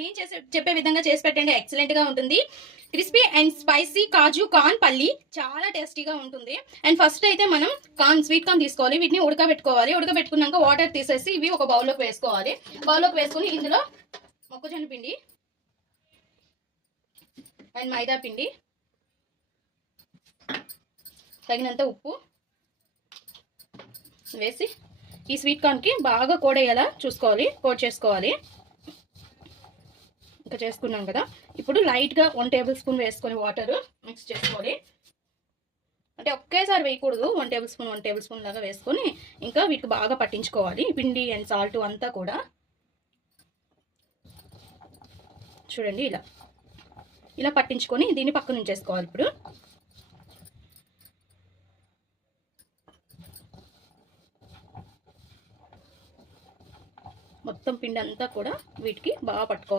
నేను చెప్పే విధంగా చేసి పెట్టండి, ఎక్సలెంట్ గా ఉంటుంది. Crispy and spicy kaju corn పల్లి చాలా టేస్టీగా ఉంటుంది. అండ్ ఫస్ట్ అయితే మనం స్వీట్ కార్న్ తీసుకోవాలి, వీటిని ఉడకబెట్టుకోవాలి. ఉడకబెట్టుకున్నాక వాటర్ తీసేసి ఇవి ఒక బౌల్లోకి వేసుకోవాలి. బౌల్లోకి వేసుకుని ఇందులో మొక్కజొన్న పిండి అండ్ మైదా పిండి, తగినంత ఉప్పు వేసి ఈ స్వీట్ కార్న్కి బాగా కోడయ్యేలా చూసుకోవాలి, కోడ్ చేసుకోవాలి. ఇంకా చేసుకున్నాం కదా, ఇప్పుడు లైట్గా 1 టేబుల్ స్పూన్ వేసుకొని వాటర్ మిక్స్ చేసుకోవాలి. అంటే ఒకేసారి వేయకూడదు, 1 టేబుల్ స్పూన్ లాగా వేసుకొని ఇంకా వీటికి బాగా పట్టించుకోవాలి పిండి అండ్ సాల్ట్ అంతా కూడా. చూడండి ఇలా పట్టించుకొని దీన్ని పక్కన ఉంచేసుకోవాలి. ఇప్పుడు మొత్తం పిండి అంతా కూడా వీటికి బాగా పట్టుకోవాలి.